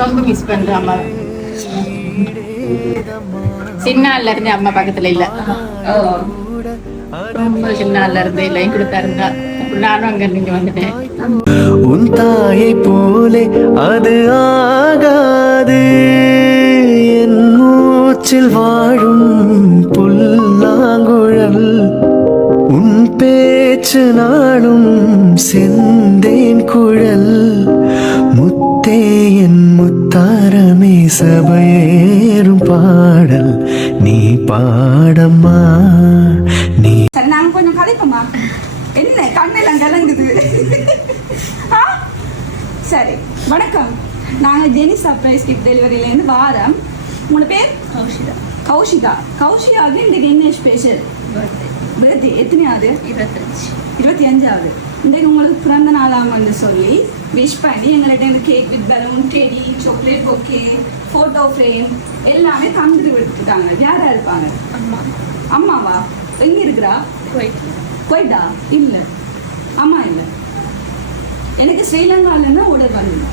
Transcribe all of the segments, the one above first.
ரொம்ப மிஸ் பண்றேன் அம்மா. சின்னால இருந்து அம்மா பக்கத்துல இல்ல, ரொம்ப சின்னால இருந்து இல்லை கொடுத்தா இருந்தா நானும் அங்க இருந்து வந்துட்டேன். உன் தாயை போலே அது ஆகாது, என் மூச்சில் வாழும் புல்லாங்குழல், உன் பேச்சு நாளும் செந்தேன் குழல், முத்தே என் முத்தாரமே சபையேறும் பாடல் நீ பாடம்மா நீ. சரி நாங்க கொஞ்சம் கதைப்போமா? என்ன கண்ணெல்லாம் கலங்குது? சரி வணக்கம், நாங்க ஜெனி சர்ப்ரைஸ் கிஃப்ட் டெலிவரியிலேருந்து வாரம். உங்களோட பேர்? கௌஷிகா. கௌஷிகா. கௌஷிகாவுக்கு இன்றைக்கு என்ன ஸ்பெஷல்? பர்த்டே. எத்தனையாவது? 25வது. இன்றைக்கு உங்களுக்கு பிறந்த நாளாமன்னு சொல்லி விஷ் பண்ணி எங்கள்கிட்ட இந்த cake with balloon, teddy, chocolate bouquet, photo frame எல்லாமே தந்துட்டு விட்டுட்டாங்க. யாரா இருப்பாங்க? அம்மா. அம்மாவா? எங்க இருக்கிறா? போயிட்டா? இல்லை, அம்மா இல்லை. எனக்கு ஸ்ரீலங்காவிலேருந்து ஆர்டர் பண்ணுங்க.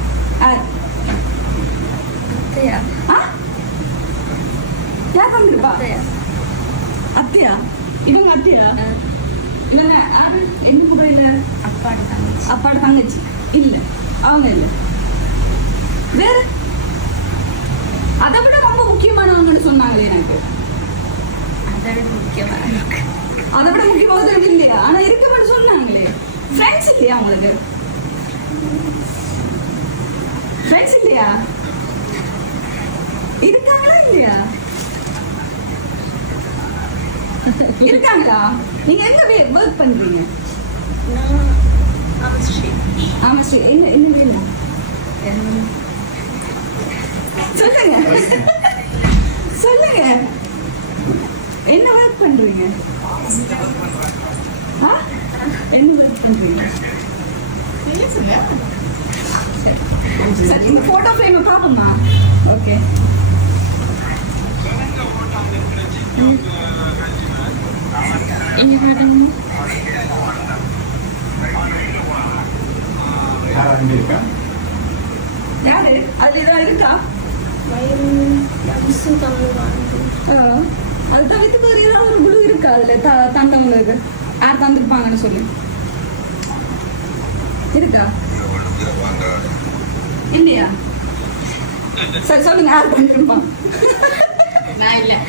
யார் தந்துருப்பா? அத்தையா? இவங்க அத்தையா? இவங்க எங்க கூட இல்லை? அப்பாட தங்கச்சி இல்லை, அவங்க இல்லை. வேற அதை விட ரொம்ப முக்கியமானவங்கன்னு சொன்னாங்களே எனக்கு. அதை விட முக்கியமானது இல்லையா? ஆனா இருக்கமான்னு சொன்னாங்களே. ஃப்ரெண்ட்ஸ் இல்லையா உங்களுக்கு? ஃப்ரெண்ட்ஸ் இல்லையா? இருக்காங்களா இல்லையா? இருக்காங்களா? நீங்க எங்க ஒர்க் பண்றீங்க? என்ன என்ன வேணும் சொல்லுங்க, சொல்லுங்க. என்ன ஒர்க் பண்றீங்க? என்ன ஒர்க் பண்றீங்க? சரி, இந்த போட்டோ ஃப்ரேம் பாப்போமா? ஓகே. யாரு அதுதான் இருக்கா? அது தவிர்த்து வேறு ஏதாவது ஒரு குழு இருக்கா அதுல தந்தவங்களுக்கு? யார் தந்துருப்பாங்கன்னு சொல்லி இருக்கா? இல்லையா? சரி சொல்லுங்க, யார் தந்துருப்பாங்க? நான் இல்லை.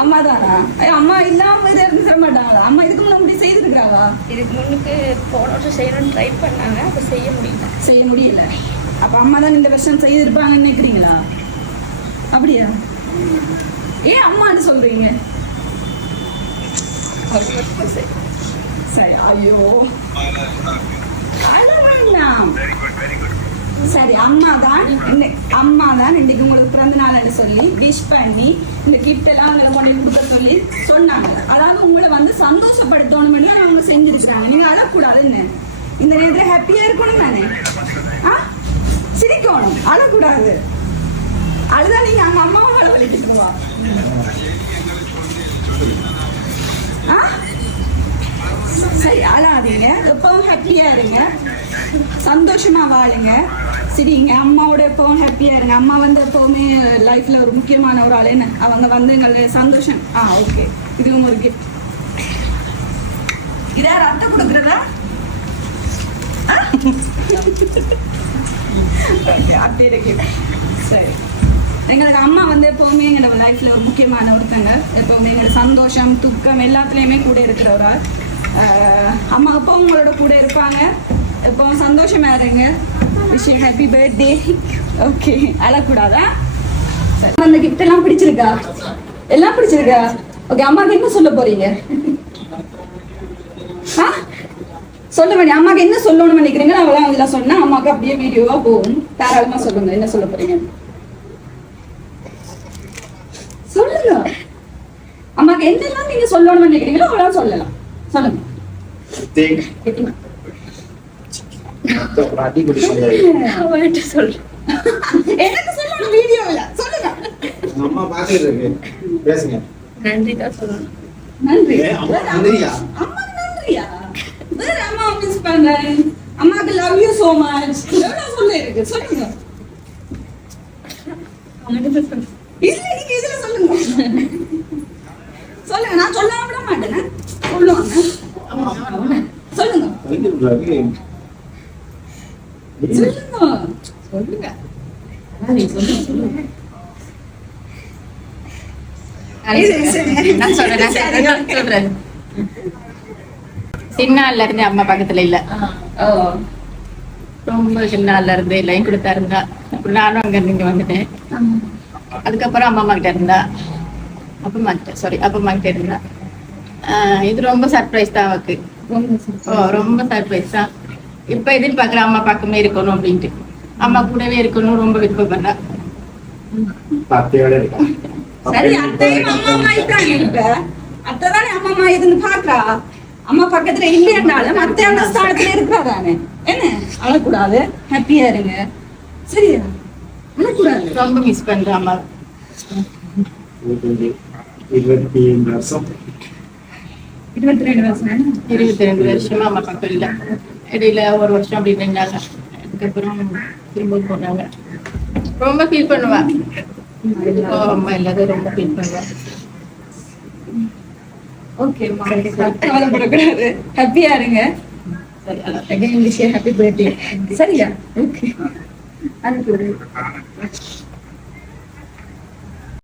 அம்மா தானா? அம்மா இல்லாம இருந்து தர மாட்டாங்களா? அம்மா இதுக்கு முன்னாடி செய்திருக்காங்களா? இதுக்கு முன்னுக்கு போன வருஷம் செய்யணும்னு ட்ரை பண்ணாங்க, அப்போ செய்ய முடியல. அப்ப அம்மா தான் இந்த வருஷம் செய்திருப்பாங்கன்னு நினைக்கிறீங்களா? அப்படியா? ஏன் அம்மான்னு சொல்றீங்க? சரி, ஐயோ சரி, அம்மா தான் இன்னைக்கு உங்களுக்கு பிறந்த நாள்னு சொல்லி விஷ் பண்ணி இந்த கிஃப்ட் எல்லாம் அவங்க கொண்டு கொடுக்க சொல்லி சொன்னாங்க. அதாவது உங்களை வந்து சந்தோஷப்படுத்தணும் அவங்க செஞ்சிருக்காங்க. நீங்க அழக்கூடாதுன்னு, இந்த நேரத்துல ஹாப்பியா இருக்கணும் தானே, சிரிக்கணும், அழக்கூடாது. அதுதான் நீங்க அங்க அம்மாவும் அழவழிக்குவா. சரி, அழாதீங்க, எப்பவும் ஹாப்பியா இருங்க, சந்தோஷமா வாழுங்க, சரிங்க. அம்மாவோட எப்பவும் ஹாப்பியா இருங்க. அம்மா வந்து எப்பவுமே லைஃப்ல ஒரு முக்கியமான ஒரு ஆள். என்ன அவங்க வந்து எங்களுடைய சந்தோஷம். ஓகே, இதுவும் ஒரு கிஃப்ட். இத யார் அட்டை கொடுக்குறதா? அட்டையோட கிஃப்ட். சரி, எங்களுக்கு அம்மா வந்து எப்பவுமே எங்களோட லைஃப்ல ஒரு முக்கியமான ஒருத்தங்க. எப்பவுமே எங்களோட சந்தோஷம், துக்கம் எல்லாத்துலயுமே கூட இருக்கிற ஒரு ஆள். அம்மா எப்பவும் உங்களோட கூட இருப்பாங்க. எப்பவும் சந்தோஷமா இருங்க. Wish you happy birthday. Okay, அழக்கூடாதா? அந்த கிஃப்ட் எல்லாம் பிடிச்சிருக்கா? எல்லாம் பிடிச்சிருக்கா? ஓகே, அம்மாக்கு என்ன சொல்ல போறீங்க? சொல்ல வேண்டிய அம்மாக்கு என்ன சொல்லணும்னு நினைக்கிறீங்க? அவளாம் இதெல்லாம் சொன்னா அம்மாக்கு அப்படியே வீடியோவா போகும். தாராளமா சொல்லுங்க, என்ன சொல்ல போறீங்க? சொல்லுங்க. அம்மாக்கு என்னெல்லாம் நீங்க சொல்லணும்னு நினைக்கிறீங்களோ அவளாம் சொல்லலாம். சொல்லுங்க. எனக்கு சொல்லணும் வீடியோல. சொல்லுங்க. அம்மா பாத்துட்டு இருக்கு, பேசுங்க. நன்றி தான் சொல்லணும். நன்றி. அம்மா நன்றியா? அம்மா நன்றியா? வேற அம்மா மிஸ் பண்றேன். அம்மாக்கு லவ் யூ சோ மச் எவ்வளவு சொல்ல இருக்கு சொல்லுங்க. இல்ல நீங்க இதுல சொல்லுங்க. சொல்லுங்க, நான் சொல்லாம விட மாட்டேன். சொல்லுவாங்க, சொல்லுங்க சொல்லுங்க. நான் சொல்றேன். சின்னால இருந்து அம்மா பக்கத்துல இல்ல, ரொம்ப சின்னால இருந்து லைன் கொடுத்தா இருந்தா. அப்புறம் நானும் அங்க இருந்து இங்க வந்துட்டேன். அதுக்கப்புறம் அம்மா கிட்ட இருந்தா, அப்பா கிட்ட இருந்தா. இது ரொம்ப சர்ப்ரைஸ் தான் அவருக்கு. ரொம்ப சர்ப்ரைஸ் தான். இப்ப எதிர்பார்க்கற அம்மா பக்கமே இருக்கணும் அப்படின்ட்டு, அம்மா கூடவே இருக்கணும் ரொம்ப விருப்பப்படுறா. சரி, அத்தையும் அம்மா மாயிட்டாங்க. இப்ப அத்தை தானே அம்மா மாயிதுன்னு பாக்குறா. அம்மா பக்கத்துல இல்லையாண்டாலும் அத்தை அந்த ஸ்தானத்துல இருக்கிறா தானே. என்ன அழக்கூடாது, ஹாப்பியா இருங்க. சரியா, அழக்கூடாது. ரொம்ப மிஸ் பண்றேன் அம்மா. 22 வருஷம் 22 வருஷமா அம்மா பக்கம் இல்ல. இடையில ஒரு வருஷம் அப்படி இருந்தாங்க. அதுக்கப்புறம் திரும்ப போனாங்க. ரொம்ப ஃபீல் பண்ணுவா. அம்மா இல்லாத ரொம்ப ஃபீல் பண்ணுவா. ஓகே, கவலைப்படக்கூடாது, ஹாப்பியா இருங்க. சரி, அதான் ஹாப்பி பர்த்டே. சரியா, ஓகே.